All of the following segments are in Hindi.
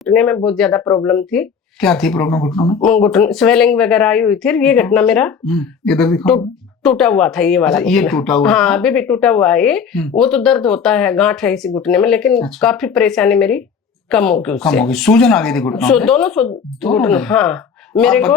घुटने में बहुत ज्यादा प्रॉब्लम थी। क्या थी प्रॉब्लम घुटनों में? घुटन स्वेलिंग वगैरह आई हुई थी। ये घटना मेरा इधर दिखाओ। टूटा हुआ था ये वाला। ये टूटा हुआ? हाँ, अभी भी टूटा हुआ है ये। वो तो दर्द होता है, गांठ है इसी घुटने में, लेकिन काफी परेशानी मेरी कम हो गई। कम हो गई? सूजन आ गई थी घुटनों में? दोनों घुटनों। हाँ, मेरे को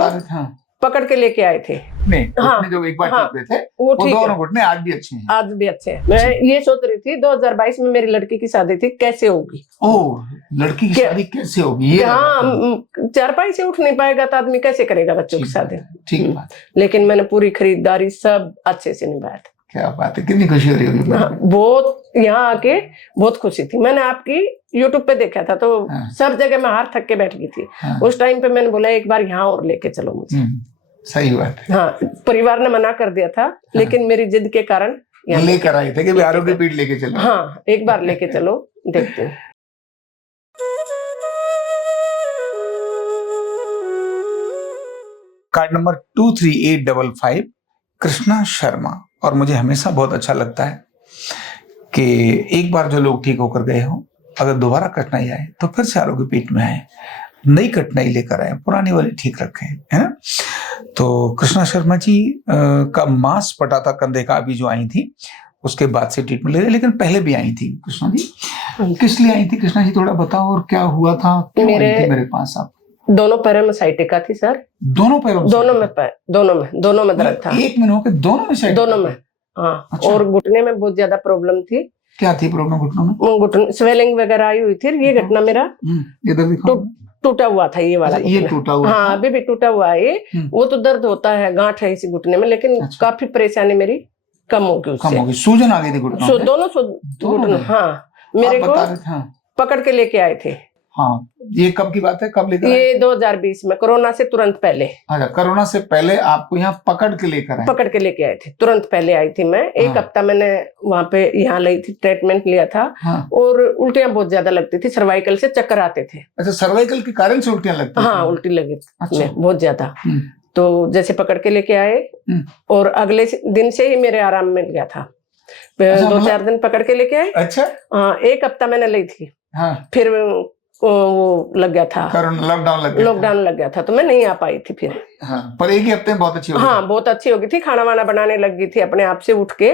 पकड़ के लेके आए थे। नहीं, हाँ, जो एक बार टूटे थे वो दोनों घुटने आज भी अच्छे हैं? आज भी अच्छे हैं। मैं ये सोच रही थी 2022 में मेरी लड़की की शादी थी, कैसे होगी? ओह, लड़की की शादी कैसे होगी? हाँ, चारपाई से उठ नहीं पाएगा तो आदमी कैसे करेगा बच्चों की शादी? ठीक बात। लेकिन मैंने पूरी खरीदारी सब अच्छे से निभाया था। क्या बात है, कितनी खुशी हो रही होगी? बहुत, यहाँ आके बहुत खुशी थी। मैंने आपकी YouTube पे देखा था तो सब जगह मैं हार थक के बैठ गई थी। उस टाइम पे मैंने बोला एक बार यहाँ और लेके चलो मुझे। सही बात है। हाँ, परिवार ने मना कर दिया था, लेकिन मेरी जिद के कारण लेकर आए थे कि आरोग्य पीठ लेके चलो। हाँ, एक बार लेके चलो, देखते हैं। Card number 23855, Krishna Sharma. और मुझे हमेशा बहुत अच्छा लगता है कि एक बार जो लोग ठीक होकर गए हो, अगर दोबारा कठिनाई आए तो फिर से आरोग्य पीठ में आए, नई कठिनाई लेकर आए, पुरानी वाली ठीक रखें, है ना। तो कृष्णा शर्मा जी का मांस पटा था कंधे का, अभी जो आई थी उसके बाद से ट्रीटमेंट ले रहे, लेकिन पहले भी आई थी कृष्णा जी। किस लिए आई थी कृष्णा जी, थोड़ा बताओ, और क्या हुआ था? मेरे पास आप दोनों पैरों में साइटिका थी सर। दोनों पैरों में? दोनों में दर्द था। एक में होकर दोनों में साइटिका? दोनों में, हाँ। अच्छा। और घुटने में बहुत ज्यादा प्रॉब्लम थी। क्या थी प्रॉब्लम घुटनों में? घुटन स्वेलिंग वगैरह आई हुई थी। ये घटना मेरा इधर दिखाओ। टूटा हुआ था ये वाला। ये टूटा हुआ? हाँ, अभी भी टूटा हुआ है ये। वो तो दर्द होता है, गांठ है इसी घुटने में, लेकिन काफी परेशानी मेरी कम हो गई। कम हो गई? सूजन आ गई थी घुटनों में? दोनों घुटनों। हाँ, मेरे को पकड़ के लेके आए थे। हाँ, ये कब की बात है, कब लेकर? ये 2020 में, कोरोना से तुरंत पहले। अच्छा, कोरोना से पहले आपको यहाँ पकड़ के लेके आए थे? तुरंत पहले आई थी मैं। एक हफ्ता मैंने वहाँ पे यहाँ ली थी, ट्रीटमेंट लिया था। और उल्टियां बहुत ज्यादा लगती थी, सर्वाइकल से चक्कर आते थे। अच्छा, सर्वाइकल के कारण से उल्टियां लगती थी? हाँ, उल्टी लगी बहुत ज्यादा। तो जैसे पकड़ के लेके आए और अगले दिन से ही मेरे आराम मिल गया था। 2-4 दिन पकड़ के लेके आए। अच्छा। हाँ, एक हफ्ता मैंने ली थी। फिर वो लग गया था, लॉकडाउन लग गया था, तो मैं नहीं आ पाई थी फिर। पर एक ही हफ्ते में बहुत अच्छी हो गई? हाँ, बहुत अच्छी हो गई थी। खाना वाना बनाने लग गई थी अपने आप से, उठ के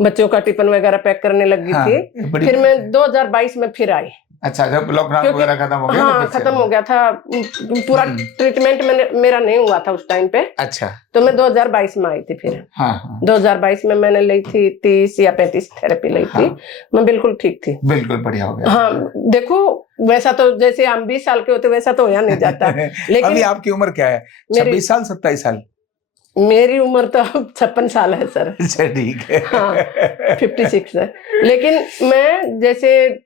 बच्चों का टिफिन वगैरह पैक करने लग गई थी। फिर मैं 2022 में फिर आई। अच्छा, जब लॉकडाउन वगैरह खत्म हो गया? हाँ, खत्म हो गया था पूरा। ट्रीटमेंट मेरा नहीं हुआ था उस टाइम पे। अच्छा, तो मैं 2022 में आई थी फिर। 2022 में मैंने ली थी 30 या 35 थेरेपी ली थी। मैं बिल्कुल ठीक थी, बिल्कुल बढ़िया हो गया। हाँ, देखो वैसा तो जैसे हम 20 साल के होते वैसा तो यहाँ नहीं जाता। लेकिन अभी आपकी उम्र क्या है? 26 साल, 27 साल? मेरी उम्र तो 56 साल है सर। अच्छा, ठीक है। हाँ, 56 है। लेकिन मैं जैसे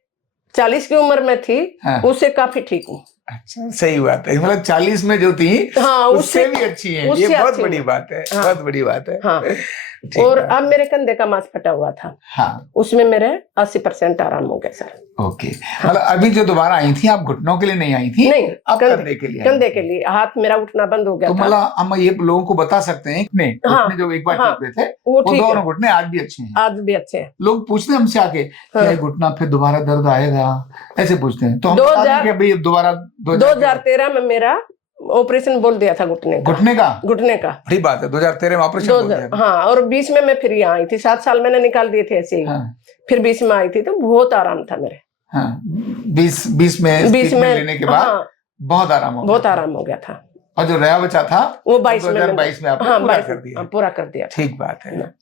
40 की उम्र में थी, उससे काफी ठीक हूँ। अच्छा, सही बात है। मतलब 40 में जो थी, हाँ, उससे भी अच्छी है। ये बहुत बड़ी बात है। हाँ, बहुत बड़ी बात है। हाँ। और अब मेरे कंधे का मांस फटा हुआ था। हाँ, उसमें मेरे 80% आराम हो गया सर। ओके। मतलब अभी जो दोबारा आई थी, आप घुटनों के लिए नहीं आई थी? नहीं, अब कंधे के लिए? कंधे के लिए। हाथ मेरा उठना बंद हो गया तो था। मतलब हम ये लोगों को बता सकते हैं कि घुटने जो एक बार टूटे थे, वो दोनों घुटने आज भी अच्छे हैं? आज भी अच्छे हैं। लोग पूछते हैं हमसे आके, क्या घुटना फिर दोबारा दर्द आएगा, ऐसे पूछते हैं। तो हम बता दें कि दोबारा 2013 में मेरा ऑपरेशन बोल दिया था घुटने का। बड़ी बात है, 2013 में ऑपरेशन बोल दिया। हाँ, और 20 में मैं फिर यहाँ आई थी। 7 साल मैंने निकाल दिए थे ऐसे ही। फिर 20 में आई थी तो बहुत आराम था मेरे। 20 में लेने के बाद बहुत आराम हो गया था। और जो रहा बचा था वो 2022 में आपने पूरा कर दिया। ठीक बात है।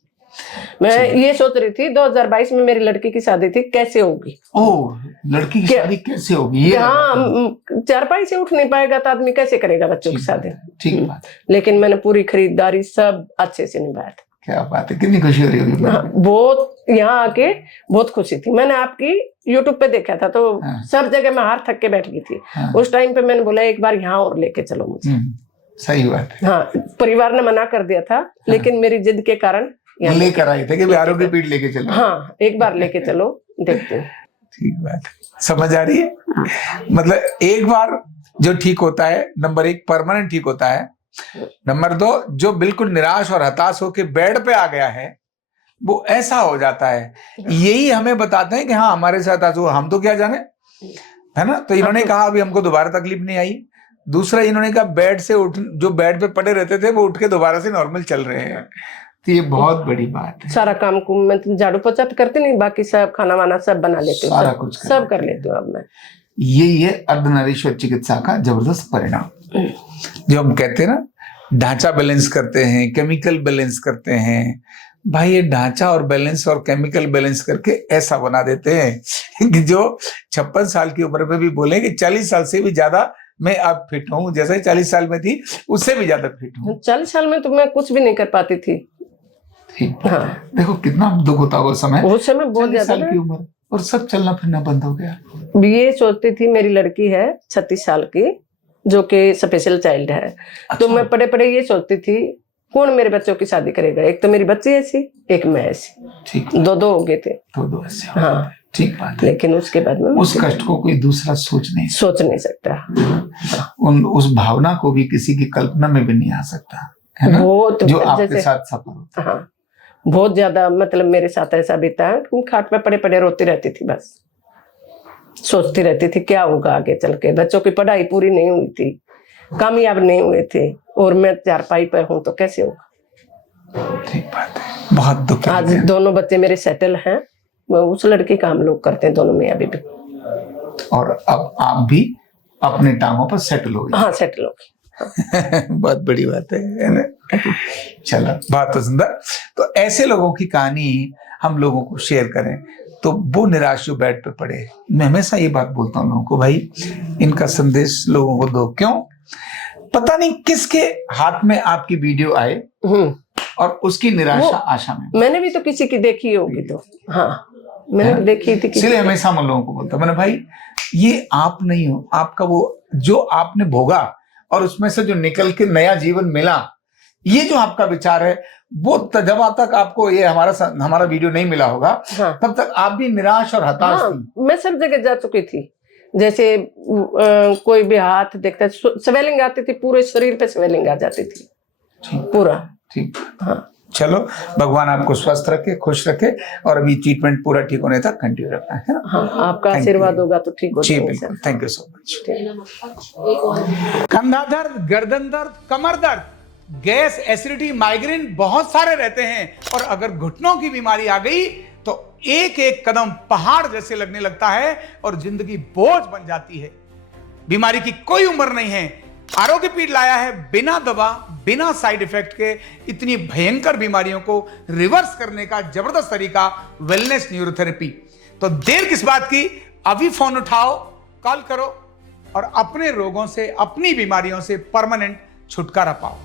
मैं ये सोच रही थी 2022 में मेरी लड़की की शादी थी, कैसे होगी? ओह, लड़की की शादी कैसे होगी? हाँ, चारपाई से उठ नहीं पाएगा तो आदमी कैसे करेगा बच्चों की शादी? ठीक बात। लेकिन मैंने पूरी खरीदारी सब अच्छे से निभाया था। क्या बात है, कितनी खुशी हो रही होगी? बहुत, यहाँ आके बहुत खुशी थी। मैंने आपकी YouTube पे देखा था तो सब जगह मैं हार थक के बैठ गई थी। उस टाइम पे मैंने बोला एक बार यहाँ और लेके चलो मुझे। सही बात है। हाँ, परिवार ने मना कर दिया था, लेकिन मेरी जिद के कारण लेकर आए थे कि आरोग्य पीठ लेके चलो। हाँ, एक बार लेके चलो, देखते हैं। ठीक बात है, समझ आ रही है? मतलब एक बार जो ठीक होता है, नंबर 1 परमानेंट ठीक होता है। नंबर 2, जो बिल्कुल निराश और हताश होकर बेड पे आ गया है, वो ऐसा हो जाता है। यही हमें बताते हैं कि हाँ, हमारे साथ आज हम तो क्या जाने, है ना। तो इन्होंने कहा अभी हमको दोबारा तकलीफ नहीं आई। दूसरा इन्होंने कहा बेड से उठ, जो बेड पे पड़े रहते थे वो उठ के दोबारा से नॉर्मल चल रहे हैं। तो ये बहुत बड़ी बात है। सारा काम को मैं झाड़ू पोछा तो करती नहीं, बाकी सब खाना वाना सब बना लेती हूँ, सारा कुछ सब कर लेती हूँ अब मैं। यही है अर्धनारीश्वर चिकित्सा का जबरदस्त परिणाम। जो हम कहते हैं ना, ढांचा बैलेंस करते हैं, केमिकल बैलेंस करते हैं, भाई ये ढांचा और बैलेंस और केमिकल बैलेंस करके ऐसा बना देते हैं कि जो 56 साल की उम्र में भी बोले कि 40 साल से भी ज्यादा मैं अब फिट हूँ, जैसे 40 साल में थी उससे भी ज्यादा फिट हूँ। 40 साल में तो मैं कुछ भी नहीं कर पाती थी। ठीक। हाँ। देखो कितना दुख होता वो समय, उस समय बहुत ज्यादा साल की उम्र और सब चलना फिरना बंद हो गया। ये सोचती थी, मेरी लड़की है 36 साल की जो कि स्पेशल चाइल्ड है। अच्छा। तो मैं पड़े पड़े ये सोचती थी कौन मेरे बच्चों की शादी करेगा, एक तो मेरी बच्ची ऐसी, एक मैं ऐसी। ठीक। दो हो गए थे, दो ऐसे। हाँ ठीक बात है। लेकिन उसके बाद में उस कष्ट को कोई दूसरा सोच नहीं सकता। उस भावना को भी किसी की कल्पना में भी नहीं आ सकता, है ना। बहुत जो आपके साथ सफर होता। हाँ बहुत ज्यादा, मतलब मेरे साथ ऐसा बीता, खाट पे पड़े पड़े रोती रहती थी, बस सोचती रहती थी क्या होगा आगे चल के। बच्चों की पढ़ाई पूरी नहीं हुई थी, कामयाब नहीं हुए थे, और मैं चारपाई पर हूँ तो कैसे होगा। ठीक बात है, बहुत दुख। आज दोनों बच्चे मेरे सेटल हैं, उस लड़की का हम लोग करते हैं दोनों में अभी भी। और अब आप भी अपने टांगों पर सेटल हो गए। हाँ सेटल हो गए। बहुत बड़ी बात है ना। चलो बात तो सुंदर। तो ऐसे लोगों की कहानी हम लोगों को शेयर करें तो वो निराश जो बेड पे पड़े, मैं हमेशा ये बात बोलता हूँ लोगों को, भाई इनका संदेश लोगों को दो। क्यों पता नहीं किसके हाथ में आपकी वीडियो आए और उसकी निराशा आशा में। मैंने भी तो किसी की देखी होगी, तो हाँ मैंने भी देखी थी। इसलिए हमेशा मैं लोगों को बोलता हूँ, मैंने भाई ये आप नहीं हो, आपका वो जो आपने भोगा और उसमें से जो निकल के नया जीवन मिला, ये जो आपका विचार है वो जब तक आपको ये हमारा वीडियो नहीं मिला होगा, हाँ। तब तक आप भी निराश और हताश थी। मैं सब जगह जा चुकी थी, जैसे कोई भी हाथ देखता स्वेलिंग आती थी, पूरे शरीर पे स्वेलिंग आ जाती थी पूरा। ठीक। हाँ चलो भगवान आपको स्वस्थ रखे, खुश रखे, और अभी ट्रीटमेंट पूरा ठीक होने तक कंटिन्यू रखना है ना। हाँ आपका आशीर्वाद होगा तो ठीक हो जाएगा। Thank you so much. कंधा दर्द, गर्दन दर्द, कमर दर्द, गैस, एसिडिटी, माइग्रेन बहुत सारे रहते हैं, और अगर घुटनों की बीमारी आ गई तो एक एक कदम पहाड़ जैसे लगने लगता है और जिंदगी बोझ बन जाती है। बीमारी की कोई उम्र नहीं है। आरोग्य पीठ लाया है बिना दवा, बिना साइड इफेक्ट के इतनी भयंकर बीमारियों को रिवर्स करने का जबरदस्त तरीका, वेलनेस न्यूरोथेरेपी। तो देर किस बात की, अभी फोन उठाओ, कॉल करो और अपने रोगों से, अपनी बीमारियों से परमानेंट छुटकारा पाओ।